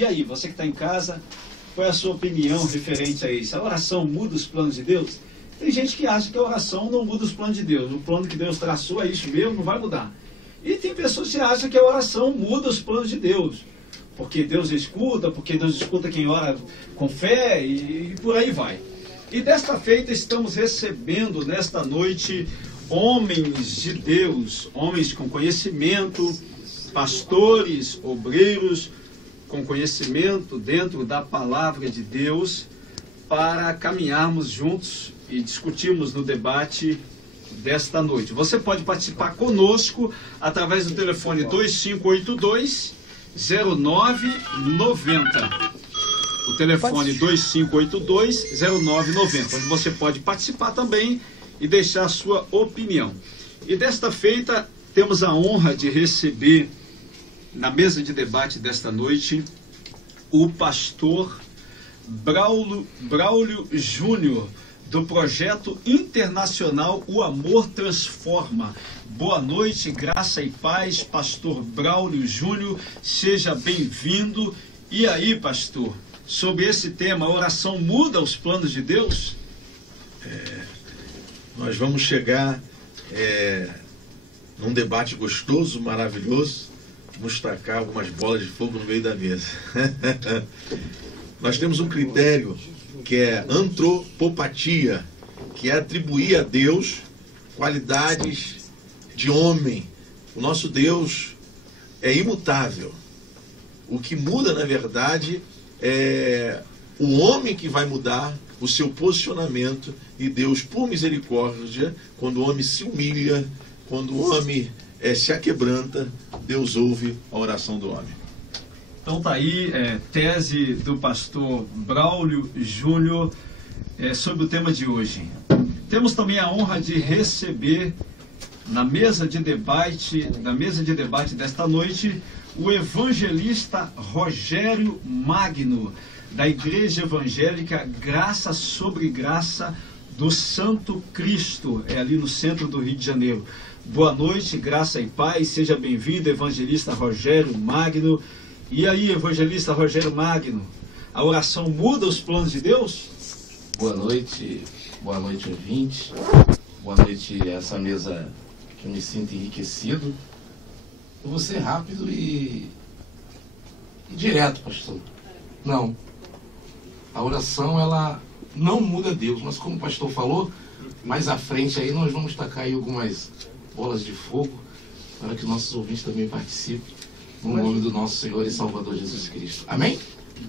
E aí, você que está em casa, qual é a sua opinião referente a isso? A oração muda os planos de Deus? Tem gente que acha que a oração não muda os planos de Deus. O plano que Deus traçou é isso mesmo, não vai mudar. E tem pessoas que acham que a oração muda os planos de Deus. Porque Deus escuta quem ora com fé e por aí vai. E desta feita estamos recebendo nesta noite homens de Deus, homens com conhecimento, pastores, obreiros com conhecimento dentro da palavra de Deus, para caminharmos juntos e discutirmos no debate desta noite. Você pode participar conosco através do telefone 2582-0990. O telefone 2582-0990, onde você pode participar também e deixar a sua opinião. E desta feita, temos a honra de receber na mesa de debate desta noite o pastor Braulio Júnior, do projeto internacional O Amor Transforma. Boa noite, graça e paz, pastor Braulio Júnior, seja bem-vindo. E aí, pastor, sobre esse tema, a oração muda os planos de Deus? Nós vamos chegar num debate gostoso, maravilhoso. Vamos tacar algumas bolas de fogo no meio da mesa. Nós temos um critério que é antropopatia, que é atribuir a Deus qualidades de homem. O nosso Deus é imutável. O que muda, na verdade, é o homem que vai mudar o seu posicionamento, e Deus, por misericórdia, quando o homem se humilha, quando o homem se aquebranta, Deus ouve a oração do homem. Então tá aí, tese do pastor Braulio Júnior sobre o tema de hoje. Temos também a honra de receber na mesa de debate desta noite, o evangelista Rogério Magno, da Igreja Evangélica Graça sobre Graça do Santo Cristo, ali no centro do Rio de Janeiro. Boa noite, graça e paz, seja bem-vindo, evangelista Rogério Magno. E aí, evangelista Rogério Magno, a oração muda os planos de Deus? Boa noite, ouvintes. Boa noite, essa mesa que eu me sinto enriquecido. Eu vou ser rápido e direto, pastor. Não, a oração, ela não muda Deus, mas como o pastor falou, mais à frente aí nós vamos tacar aí algumas bolas de fogo, para que nossos ouvintes também participem, no nome do nosso Senhor e Salvador Jesus Cristo. Amém?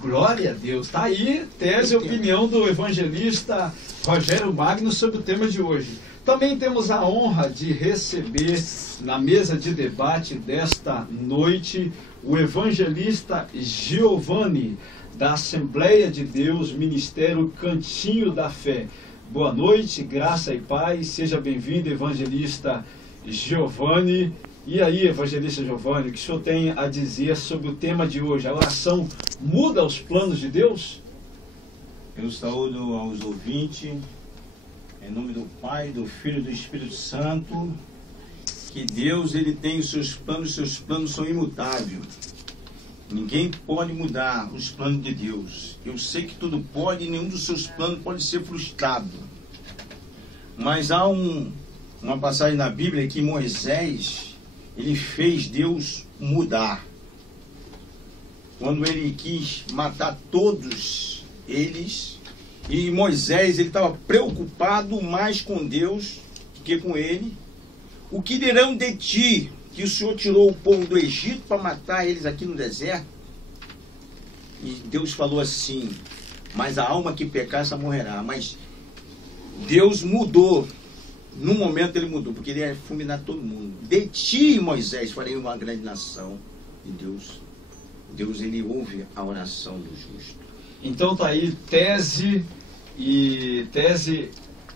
Glória a Deus. Está aí, tese e opinião do evangelista Rogério Magno sobre o tema de hoje. Também temos a honra de receber na mesa de debate desta noite o evangelista Giovanni, da Assembleia de Deus, Ministério Cantinho da Fé. Boa noite, graça e paz, seja bem-vindo, evangelista Giovanni. E aí, evangelista Giovanni, o que o senhor tem a dizer sobre o tema de hoje? A oração muda os planos de Deus? Eu saúdo aos ouvintes, em nome do Pai, do Filho e do Espírito Santo, que Deus, ele tem os seus planos são imutáveis. Ninguém pode mudar os planos de Deus. Eu sei que tudo pode e nenhum dos seus planos pode ser frustrado. Mas há uma passagem na Bíblia que Moisés, ele fez Deus mudar. Quando ele quis matar todos eles, e Moisés, ele estava preocupado mais com Deus do que com ele. O que dirão de ti, que o Senhor tirou o povo do Egito para matar eles aqui no deserto? E Deus falou assim, mas a alma que pecar, essa morrerá. Mas Deus mudou. No momento ele mudou, porque ele ia fulminar todo mundo. De ti, Moisés, farei uma grande nação. E Deus ele ouve a oração do justo. Então tá aí tese e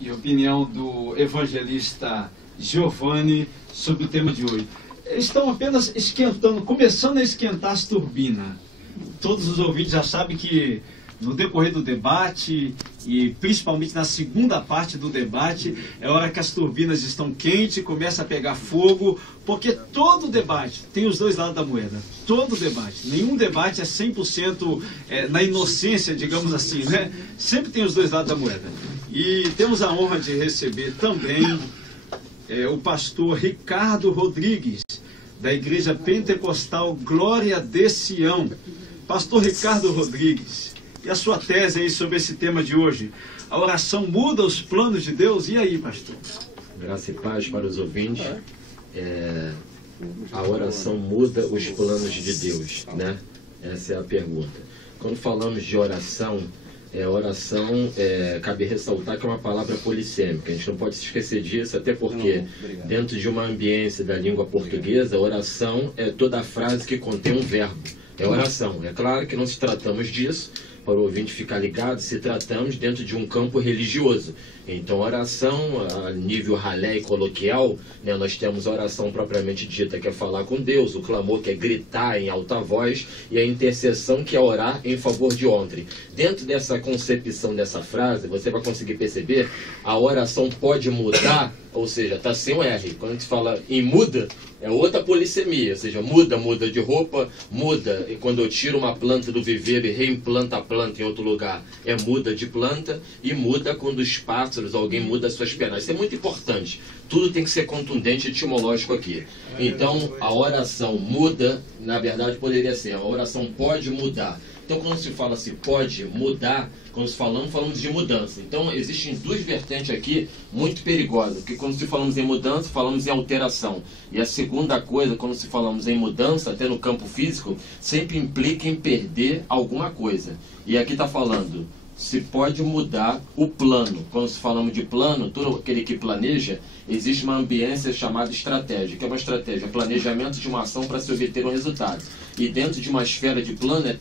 opinião do evangelista Giovanni sobre o tema de hoje. Eles estão apenas esquentando, começando a esquentar as turbinas. Todos os ouvintes já sabem que no decorrer do debate e principalmente na segunda parte do debate, é a hora que as turbinas estão quentes, começa a pegar fogo, porque todo debate tem os dois lados da moeda. Todo debate. Nenhum debate é 100% na inocência, digamos assim, né? Sempre tem os dois lados da moeda. E temos a honra de receber também o pastor Ricardo Rodrigues, da Igreja Pentecostal Glória de Sião. Pastor Ricardo Rodrigues, e a sua tese aí sobre esse tema de hoje? A oração muda os planos de Deus? E aí, pastor? Graça e paz para os ouvintes. A oração muda os planos de Deus, né? Essa é a pergunta. Quando falamos de oração, cabe ressaltar que é uma palavra polissêmica. A gente não pode se esquecer disso, até porque dentro de uma ambiência da língua portuguesa, oração é toda a frase que contém um verbo. É oração. É claro que não se tratamos disso, para o ouvinte ficar ligado, se tratamos dentro de um campo religioso. Então, oração, a nível ralé e coloquial, né, nós temos a oração propriamente dita, que é falar com Deus, o clamor, que é gritar em alta voz, e a intercessão, que é orar em favor de outrem. Dentro dessa concepção dessa frase, você vai conseguir perceber, a oração pode mudar, ou seja, está sem o R. Quando a gente fala em muda, é outra polissemia, ou seja, muda de roupa, muda. E quando eu tiro uma planta do viveiro e reimplanta a planta em outro lugar, é muda de planta, e muda quando os pássaros, alguém muda as suas penas. Isso é muito importante. Tudo tem que ser contundente e etimológico aqui. Então, a oração muda, na verdade poderia ser, a oração pode mudar. Então, quando se fala se pode mudar, quando falamos de mudança. Então, existem duas vertentes aqui muito perigosas, porque quando se falamos em mudança, falamos em alteração. E a segunda coisa, quando se falamos em mudança, até no campo físico, sempre implica em perder alguma coisa. E aqui está falando, se pode mudar o plano. Quando se falamos de plano, todo aquele que planeja, existe uma ambiência chamada estratégia. Que é uma estratégia, planejamento de uma ação para se obter um resultado. E dentro de uma esfera de plano é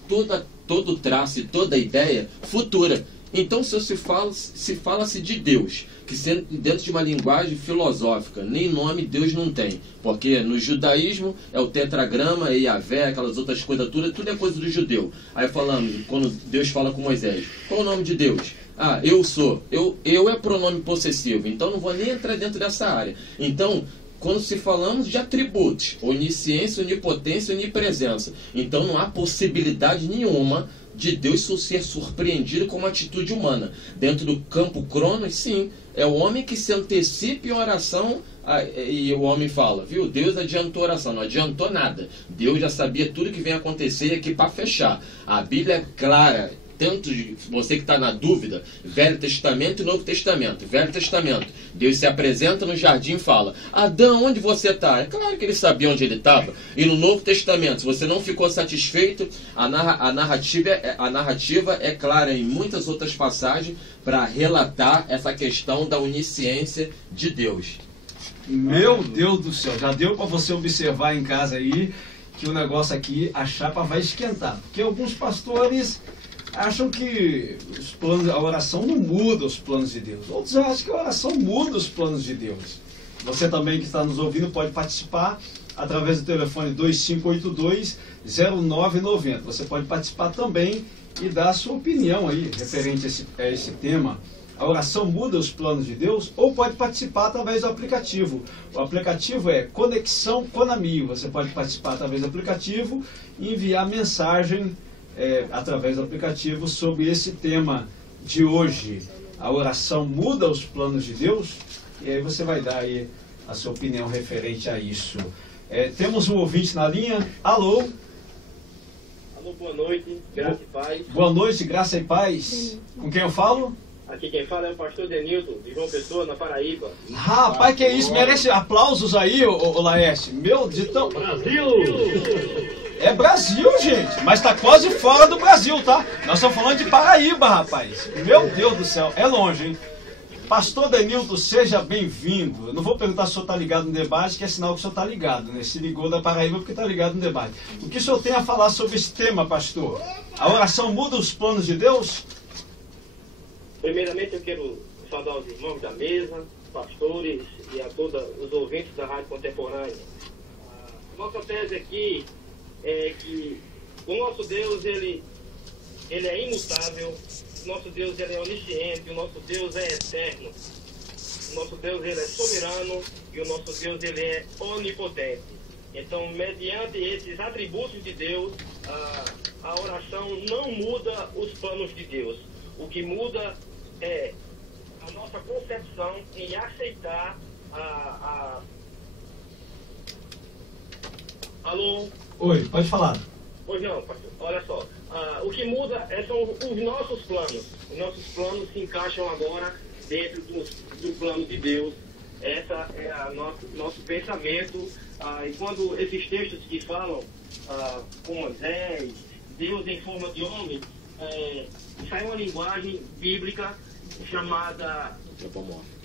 todo traço e toda ideia futura. Então, se fala-se de Deus, que sendo dentro de uma linguagem filosófica, nem nome Deus não tem. Porque no judaísmo é o tetragrama, é Yahvé, aquelas outras coisas, tudo é coisa do judeu. Aí falamos, quando Deus fala com Moisés, qual o nome de Deus? Ah, eu sou. Eu é pronome possessivo, então não vou nem entrar dentro dessa área. Então, quando se falamos de atributos, onisciência, onipotência, onipresença, então não há possibilidade nenhuma de Deus ser surpreendido com uma atitude humana. Dentro do campo cronos, sim, é o homem que se antecipa em oração, e o homem fala, viu, Deus adiantou a oração, não adiantou nada. Deus já sabia tudo que vem acontecer aqui para fechar. A Bíblia é clara, tanto você que está na dúvida, Velho Testamento e Novo Testamento. Velho Testamento, Deus se apresenta no jardim e fala, Adão, onde você está? É claro que ele sabia onde ele estava. E no Novo Testamento, se você não ficou satisfeito, a narrativa é clara em muitas outras passagens para relatar essa questão da onisciência de Deus. Meu Deus do céu, já deu para você observar em casa aí que o negócio aqui, a chapa vai esquentar. Porque alguns pastores acham que a oração não muda os planos de Deus. Outros acham que a oração muda os planos de Deus. Você também que está nos ouvindo pode participar através do telefone 2582-0990. Você pode participar também e dar a sua opinião aí referente a esse tema. A oração muda os planos de Deus? Ou pode participar através do aplicativo. O aplicativo é Conexão Konami. Você pode participar através do aplicativo e enviar mensagem através do aplicativo sobre esse tema de hoje. A oração muda os planos de Deus? E aí você vai dar aí a sua opinião referente a isso. Temos um ouvinte na linha. Alô? Alô, boa noite, graça e paz. Boa noite, graça e paz. Com quem eu falo? Aqui quem fala é o pastor Denilton, de João Pessoa, na Paraíba. Rapaz, que é isso? Merece aplausos aí, ô Laércio. Meu Deus, tão... Brasil! É Brasil, gente, mas tá quase fora do Brasil, tá? Nós estamos falando de Paraíba, rapaz. Meu Deus do céu, é longe, hein? Pastor Denilton, seja bem-vindo. Eu não vou perguntar se o senhor está ligado no debate, que é sinal que o senhor está ligado, né? Se ligou da Paraíba porque está ligado no debate. O que o senhor tem a falar sobre esse tema, pastor? A oração muda os planos de Deus? Primeiramente, eu quero saudar os irmãos da mesa, pastores e a todos os ouvintes da Rádio Contemporânea. Nossa tese aqui é que o nosso Deus, ele ele é imutável, o nosso Deus ele é onisciente, o nosso Deus é eterno. O nosso Deus ele é soberano e o nosso Deus ele é onipotente. Então, mediante esses atributos de Deus, a oração não muda os planos de Deus. O que muda é a nossa concepção em aceitar Alô? Oi, pode falar. Pois não, pastor. Olha só. O que muda são os nossos planos. Os nossos planos se encaixam agora dentro do plano de Deus. Essa é nosso pensamento. E quando esses textos que falam com Moisés, Deus em forma de homem, isso é uma linguagem bíblica chamada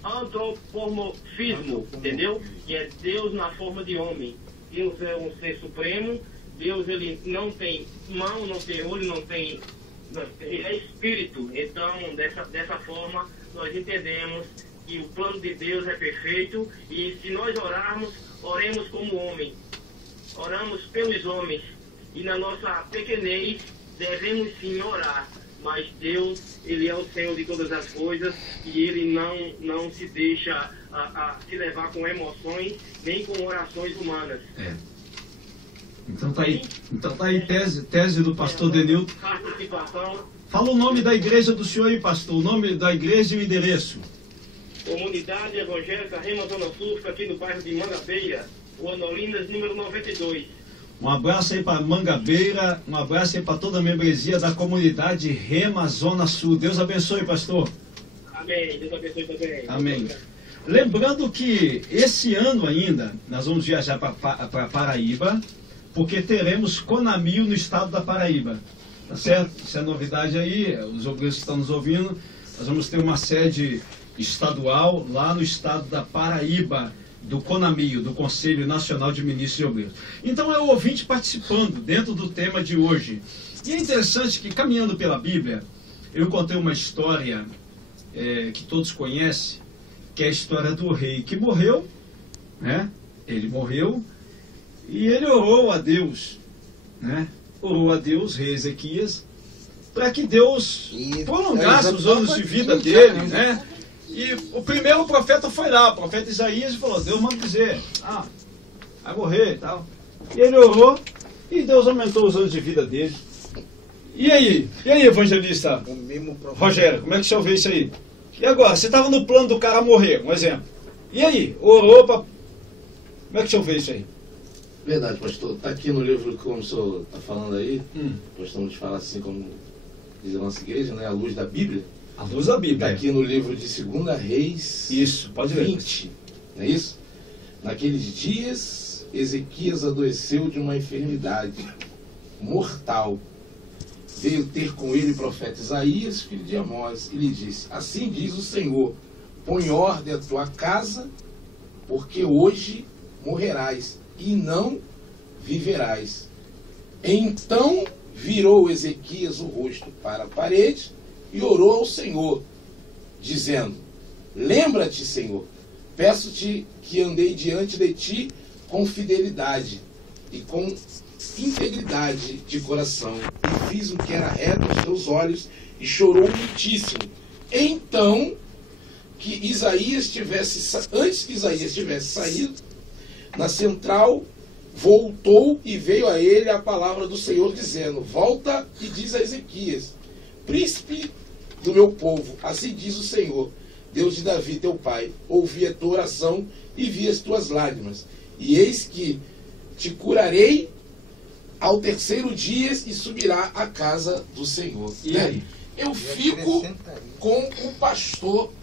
antropomorfismo, entendeu? Que é Deus na forma de homem. Deus é um ser supremo. Deus ele não tem mão, não tem olho, não tem... Ele é espírito. Então, dessa forma, nós entendemos que o plano de Deus é perfeito e se nós orarmos, oremos como homem. Oramos pelos homens. E na nossa pequenez, devemos sim orar. Mas Deus, ele é o Senhor de todas as coisas e ele não se deixa se levar com emoções, nem com orações humanas. Então tá aí tese do pastor Denilton. Participação. Fala o nome da igreja do senhor aí, pastor. O nome da igreja e o endereço. Comunidade Evangélica Rema Zona Sul, fica aqui no bairro de Mangabeira, Rua Nolinas, número 92. Um abraço aí para Mangabeira, um abraço aí para toda a membresia da comunidade Rema Zona Sul. Deus abençoe, pastor. Amém. Deus abençoe também. Amém. Lembrando que esse ano ainda nós vamos viajar para Paraíba, porque teremos Conamil no estado da Paraíba. Tá certo? Isso é novidade aí, os obreiros que estão nos ouvindo. Nós vamos ter uma sede estadual lá no estado da Paraíba, do Conamil, do Conselho Nacional de Ministros e Obreiros. Então é o ouvinte participando dentro do tema de hoje. E é interessante que, caminhando pela Bíblia, eu contei uma história que todos conhecem, que é a história do rei que morreu, né? Ele morreu e ele orou a Deus, né? Orou a Deus, rei Ezequias, para que Deus prolongasse os anos de vida dele, né? E o primeiro profeta foi lá, o profeta Isaías, e falou: Deus manda dizer, vai morrer e tal. E ele orou e Deus aumentou os anos de vida dele. E aí, evangelista Rogério, como é que o senhor vê isso aí? E agora, você estava no plano do cara morrer, um exemplo. E aí, orou para... Como é que o senhor vê isso aí? Verdade, pastor. Está aqui no livro que o senhor está falando aí. Gostamos de falar assim, como diz a nossa igreja, né? A luz da Bíblia. A luz da Bíblia. Está aqui no livro de 2 Reis. Isso, pode ver. 20. Não é isso? Naqueles dias, Ezequias adoeceu de uma enfermidade mortal. Veio ter com ele o profeta Isaías, filho de Amós, e lhe disse: assim diz o Senhor, põe ordem à tua casa, porque hoje morrerás e não viverás. Então virou Ezequias o rosto para a parede e orou ao Senhor, dizendo: lembra-te, Senhor, peço-te que andei diante de ti com fidelidade e com integridade de coração, e fiz o que era reto aos teus olhos, e chorou muitíssimo. Então, antes que Isaías tivesse saído, na central, voltou e veio a ele a palavra do Senhor, dizendo: volta e diz a Ezequias, príncipe do meu povo, assim diz o Senhor, Deus de Davi teu pai, ouvi a tua oração e vi as tuas lágrimas, e eis que te curarei ao terceiro dia e subirá à casa do Senhor. E aí? Eu fico com o pastor,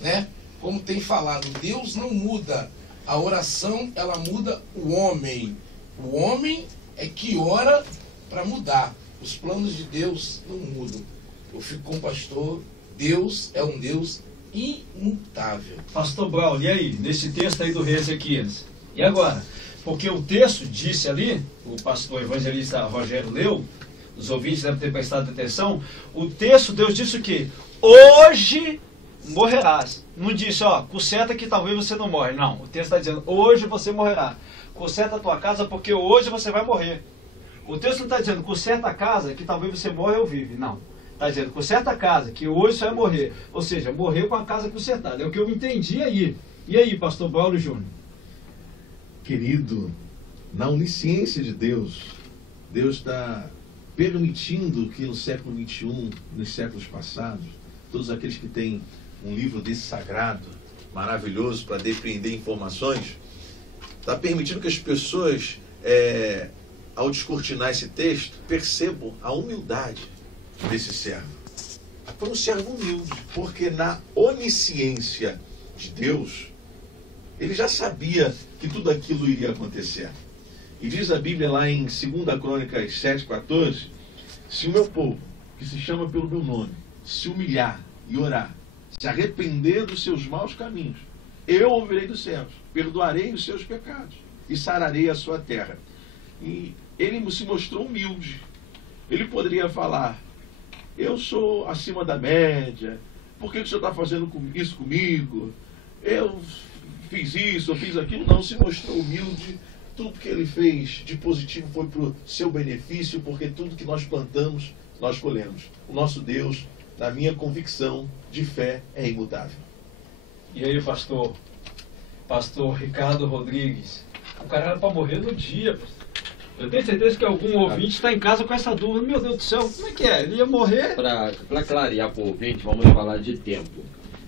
né? Como tem falado, Deus não muda. A oração, ela muda o homem. O homem é que ora para mudar. Os planos de Deus não mudam. Eu fico com o pastor. Deus é um Deus imutável. Pastor Braulio, e aí? Nesse texto aí do rei Ezequias? E agora? Porque o texto disse ali, o pastor evangelista Rogério leu, os ouvintes devem ter prestado atenção, o texto, Deus disse o quê? Hoje morrerás. Não disse, conserta que talvez você não morre. Não, o texto está dizendo, hoje você morrerá. Conserta a tua casa porque hoje você vai morrer. O texto não está dizendo, conserta a casa, que talvez você morra ou vive. Não. Está dizendo, conserta a casa, que hoje você vai morrer. Ou seja, morrer com a casa consertada. É o que eu entendi aí. E aí, pastor Braulio Júnior? Querido, na onisciência de Deus, Deus está permitindo que no século XXI, nos séculos passados, todos aqueles que têm um livro desse sagrado, maravilhoso para depreender informações, está permitindo que as pessoas, ao descortinar esse texto, percebam a humildade desse servo. Foi um servo humilde, porque na onisciência de Deus, ele já sabia que tudo aquilo iria acontecer. E diz a Bíblia lá em 2 Crônicas 7,14, se o meu povo, que se chama pelo meu nome, se humilhar e orar, se arrepender dos seus maus caminhos, eu ouvirei dos céus, perdoarei os seus pecados e sararei a sua terra. E ele se mostrou humilde. Ele poderia falar, eu sou acima da média, por que o senhor está fazendo isso comigo? Eu fiz isso, eu fiz aquilo. Não, se mostrou humilde. Tudo que ele fez de positivo foi para o seu benefício, porque tudo que nós plantamos, nós colhemos. O nosso Deus, na minha convicção de fé, é imutável. E aí, pastor? Pastor Ricardo Rodrigues. O cara era para morrer no dia. Eu tenho certeza que algum ouvinte está em casa com essa dúvida. Meu Deus do céu, como é que é? Ele ia morrer? Para clarear para o ouvinte, vamos falar de tempo.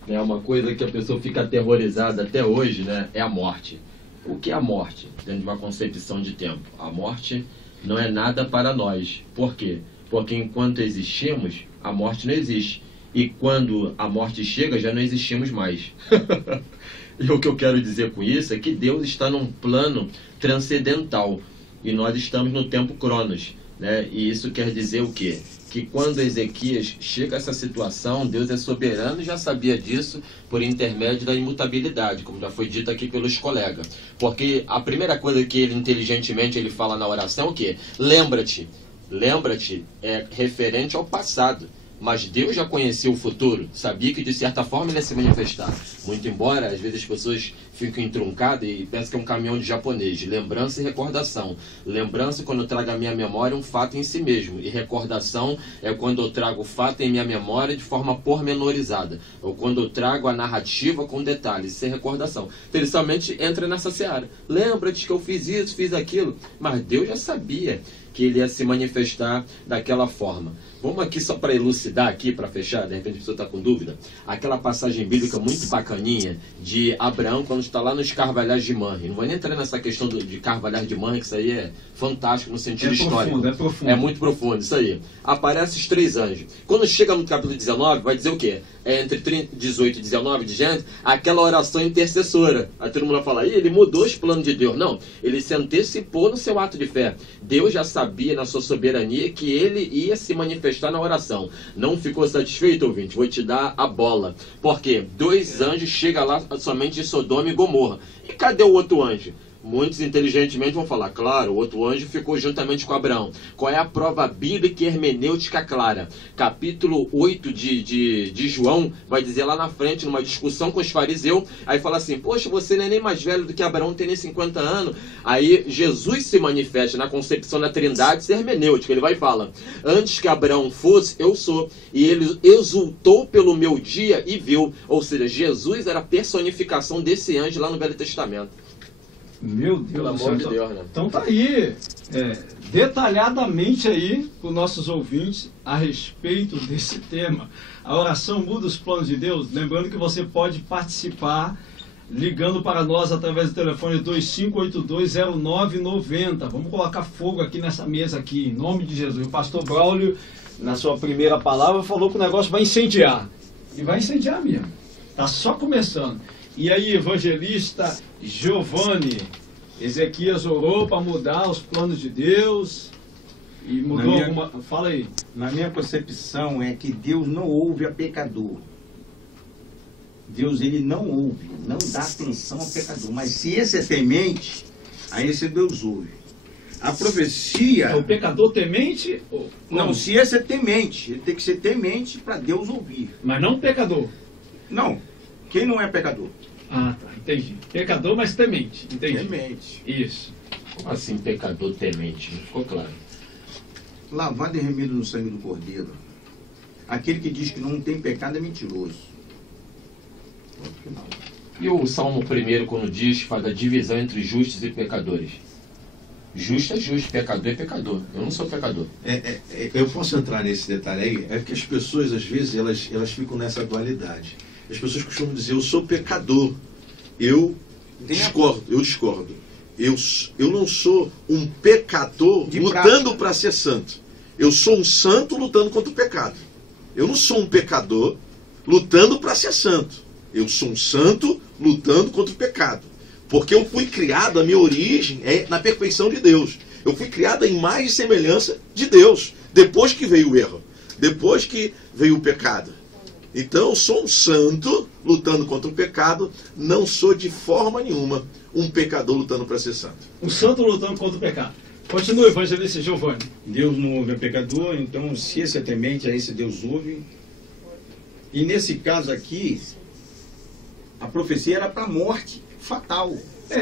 É uma coisa que a pessoa fica aterrorizada até hoje, né? É a morte. O que é a morte? Dentro de uma concepção de tempo. A morte não é nada para nós. Por quê? Porque enquanto existimos, a morte não existe. E quando a morte chega, já não existimos mais. E o que eu quero dizer com isso é que Deus está num plano transcendental. E nós estamos no tempo Cronos, né? E isso quer dizer o quê? Que quando Ezequias chega a essa situação, Deus é soberano e já sabia disso por intermédio da imutabilidade, como já foi dito aqui pelos colegas. Porque a primeira coisa que ele inteligentemente ele fala na oração é o quê? Lembra-te. Lembra-te é referente ao passado. Mas Deus já conhecia o futuro, sabia que de certa forma ele ia se manifestar. Muito embora, às vezes as pessoas ficam entruncadas e pensam que é um caminhão de japonês. Lembrança e recordação. Lembrança, quando eu trago à minha memória um fato em si mesmo. E recordação é quando eu trago o fato em minha memória de forma pormenorizada. Ou quando eu trago a narrativa com detalhes. Isso é recordação. Então ele somente entra nessa seara. Lembra-te que eu fiz isso, fiz aquilo. Mas Deus já sabia que ele ia se manifestar daquela forma. Vamos aqui só para elucidar aqui, para fechar, de repente a pessoa está com dúvida, aquela passagem bíblica muito bacaninha de Abraão quando está lá nos Carvalhais de Manre. Não vou nem entrar nessa questão de Carvalhais de Manre, que isso aí é fantástico no sentido histórico. É profundo. É muito profundo, isso aí. Aparecem os 3 anjos. Quando chega no capítulo 19, vai dizer o quê? É entre 18 e 19 de gente, aquela oração intercessora. Aí todo mundo vai falar, ele mudou os planos de Deus. Não, ele se antecipou no seu ato de fé. Deus já sabia na sua soberania que ele ia se manifestar na oração. Não ficou satisfeito, ouvinte? Vou te dar a bola. Porque 2 anjos chegam lá somente de Sodoma e Gomorra. E cadê o outro anjo? Muitos inteligentemente vão falar, claro, o outro anjo ficou juntamente com Abraão. Qual é a prova bíblica e hermenêutica clara? Capítulo 8 de João vai dizer lá na frente, numa discussão com os fariseus, aí fala assim, poxa, você não é nem mais velho do que Abraão, tem nem 50 anos. Aí Jesus se manifesta na concepção da trindade, isso é hermenêutica. Ele vai e fala, antes que Abraão fosse, eu sou. E ele exultou pelo meu dia e viu. Ou seja, Jesus era a personificação desse anjo lá no Velho Testamento. Meu Deus Pelo do amor céu. de Deus, né? Então tá aí, detalhadamente aí, para os nossos ouvintes, a respeito desse tema. A oração muda os planos de Deus. Lembrando que você pode participar ligando para nós através do telefone 25820990. Vamos colocar fogo aqui nessa mesa aqui, em nome de Jesus. O pastor Braulio, na sua primeira palavra, falou que o negócio vai incendiar. E vai incendiar mesmo. Tá só começando. E aí, evangelista Giovanni, Ezequias orou para mudar os planos de Deus e mudou alguma... Fala aí. Na minha concepção é que Deus não ouve a pecador. Deus, ele não ouve, não dá atenção ao pecador. Mas se esse é temente, aí esse Deus ouve. A profecia... É o pecador temente? Ou... Não, se esse é temente, ele tem que ser temente para Deus ouvir. Mas não pecador. Não, quem não é pecador? Ah, tá, entendi. Pecador, mas temente. Entendi. Temente. Isso. Como assim pecador temente? Não ficou claro. lavado e remido no sangue do Cordeiro. Aquele que diz que não tem pecado é mentiroso. Ponto final. E o Salmo 1, quando diz, faz a divisão entre justos e pecadores? Justo é justo, pecador é pecador. Eu não sou pecador. Eu posso entrar nesse detalhe aí? É que as pessoas, às vezes, elas ficam nessa dualidade. As pessoas costumam dizer, eu sou pecador. Eu discordo. Eu não sou um pecador lutando para ser santo. Eu sou um santo lutando contra o pecado. Eu não sou um pecador lutando para ser santo. Eu sou um santo lutando contra o pecado. Porque eu fui criado, a minha origem é na perfeição de Deus. Eu fui criado à imagem e semelhança de Deus. Depois que veio o erro. Depois que veio o pecado. Então eu sou um santo lutando contra o pecado. Não sou de forma nenhuma um pecador lutando para ser santo. Um santo lutando contra o pecado. Continua, evangelista Giovanni. Deus não ouve a pecador, então se esse é temente, a esse Deus ouve. E nesse caso aqui, a profecia era para a morte fatal.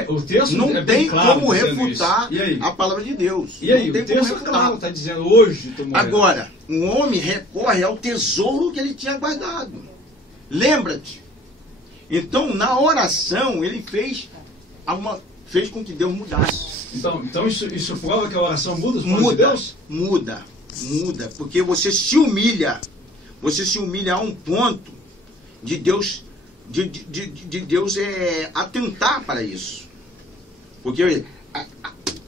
O texto não é tem bem claro como dizendo refutar isso. a palavra de Deus. E aí, não tem o texto como refutar. claro está dizendo hoje. Agora, um homem recorre ao tesouro que ele tinha guardado. Lembra-te. Então, na oração, ele fez com que Deus mudasse. Então isso prova que a oração muda os planos de Deus? Muda. Porque você se humilha. Você se humilha a um ponto de Deus atentar para isso. Porque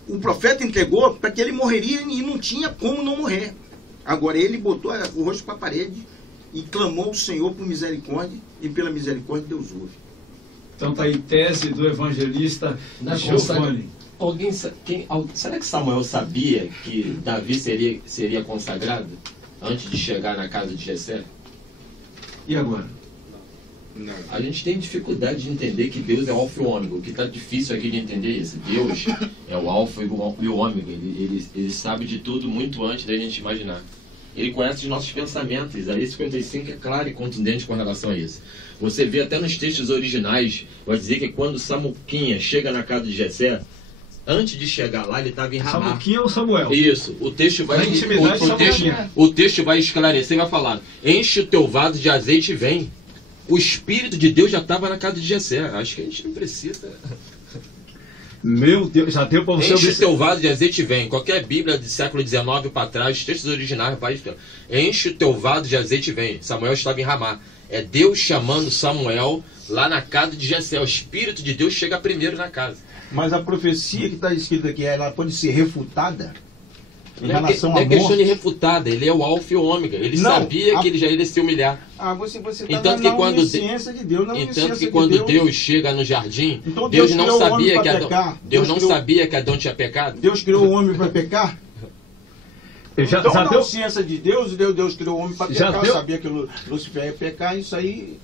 o profeta entregou para que ele morreria e não tinha como não morrer. Agora ele botou o rosto para a parede e clamou ao Senhor por misericórdia, e pela misericórdia Deus ouve. Então está aí tese do evangelista Giovanni. Será que Samuel sabia que Davi seria consagrado antes de chegar na casa de Jessé? E agora? Não. A gente tem dificuldade de entender que Deus é o alfa e o ômega. O que está difícil aqui de entender é isso. Deus é o alfa e o ômega. Ele sabe de tudo muito antes da gente imaginar. Ele conhece os nossos pensamentos. Isaías 55 é claro e contundente com relação a isso. Você vê até nos textos originais, vai dizer que quando Samuquinha chega na casa de Jessé, antes de chegar lá, ele estava em Ramá. Samuquinha ou Samuel? Isso. O texto vai vai esclarecer e vai falar: enche o teu vaso de azeite e vem. O Espírito de Deus já estava na casa de Jessé. Acho que a gente não precisa. Meu Deus, já deu para você... Enche o teu vaso de azeite e vem. Qualquer Bíblia do século XIX para trás, os textos originais, vai... enche o teu vaso de azeite e vem. Samuel estava em Ramá. É Deus chamando Samuel lá na casa de Jessé. O Espírito de Deus chega primeiro na casa. Mas a profecia que está escrita aqui, ela pode ser refutada? Em relação não é à questão morte? de refutada, ele é o alfa e o ômega. Ele sabia que ele já ia se humilhar. Você está Entanto que quando onisciência de Deus, na Entanto que de quando Deus chega no jardim, então Deus criou não o sabia homem que para Adão, pecar? Deus não sabia que Adão tinha pecado. Deus criou o homem para pecar? Então na onisciência de Deus, Deus criou o homem para pecar. Sabia que Lucifer ia pecar, isso aí...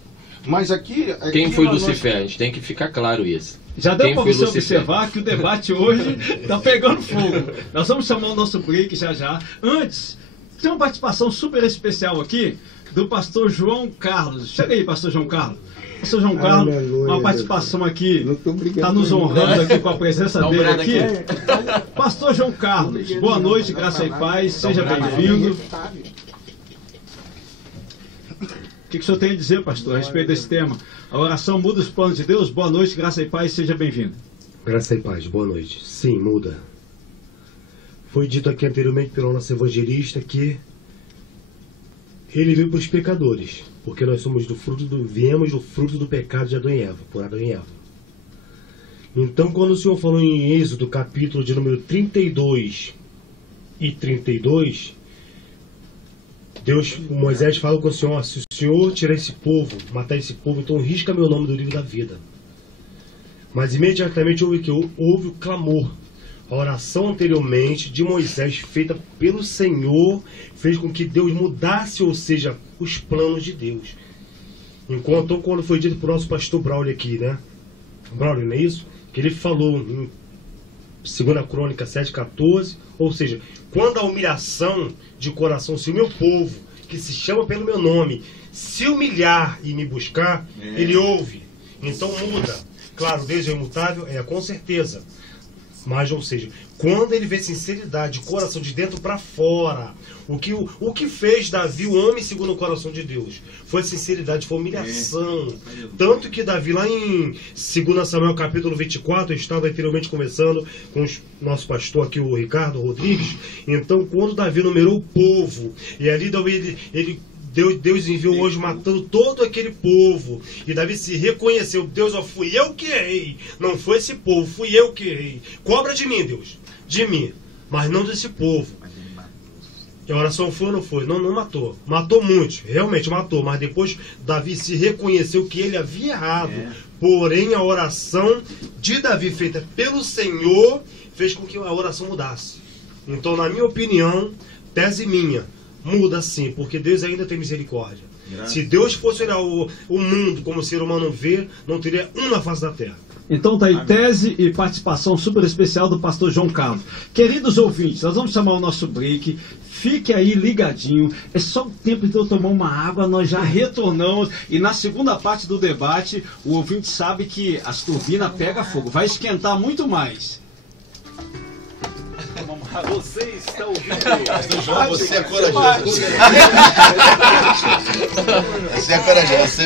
Mas aqui quem foi Lucifer? A gente tem que ficar claro isso. Já deu para você observar que o debate hoje está pegando fogo. Nós vamos chamar o nosso break já. Antes, tem uma participação super especial aqui do pastor João Carlos. Chega aí, pastor João Carlos. Pastor João Carlos, uma participação aqui, está nos honrando aqui com a presença dele aqui. Pastor João Carlos, boa noite, graça e paz, seja bem-vindo. O que o senhor tem a dizer, pastor, a respeito desse tema? A oração muda os planos de Deus? Boa noite, graça e paz, seja bem-vindo. Graça e paz, boa noite. Sim, muda. Foi dito aqui anteriormente pelo nosso evangelista que ele veio para os pecadores, porque nós somos viemos do fruto do pecado de Adão e Eva, por Adão e Eva. Então, quando o Senhor falou em Êxodo, capítulo de número 32 e 32... Moisés fala com o Senhor: se o Senhor tirar esse povo, matar esse povo, então risca meu nome do livro da vida. Mas imediatamente houve o clamor. A oração anteriormente de Moisés, feita pelo Senhor, fez com que Deus mudasse, ou seja, os planos de Deus. Enquanto quando foi dito para o nosso pastor Braulio aqui, né? Braulio, não é isso? Que ele falou em 2 Crônica 7,14, ou seja, quando a humilhação de coração, se o meu povo, que se chama pelo meu nome, se humilhar e me buscar, ele ouve. Então muda. Claro, Deus é imutável, com certeza. Mas, ou seja, quando ele vê sinceridade, coração de dentro para fora, o que fez Davi, o homem segundo o coração de Deus, foi sinceridade, foi humilhação. Tanto que Davi, lá em 2 Samuel capítulo 24, eu estava anteriormente conversando com o nosso pastor aqui, o Ricardo Rodrigues. Então, quando Davi numerou o povo, e ali Deus enviou hoje matando todo aquele povo. E Davi se reconheceu. Deus, ó, fui eu que errei. Não foi esse povo, fui eu que errei. Cobra de mim, Deus. De mim. Mas não desse povo. E a oração foi ou não foi? Não matou. Matou muitos. Realmente matou. Mas depois Davi se reconheceu que ele havia errado. Porém, a oração de Davi feita pelo Senhor fez com que a oração mudasse. Então, na minha opinião, tese minha, muda sim, porque Deus ainda tem misericórdia. Se Deus fosse olhar o mundo como o ser humano vê, não teria um na face da terra. Então tá aí tese e participação super especial do pastor João Carlos. Queridos ouvintes, nós vamos chamar o nosso break. Fique aí ligadinho. É só o tempo de eu tomar uma água, nós já retornamos. E na segunda parte do debate, o ouvinte sabe que as turbinas pegam fogo. Vai esquentar muito mais. Você está ouvindo? João, você é corajoso. Você é corajoso.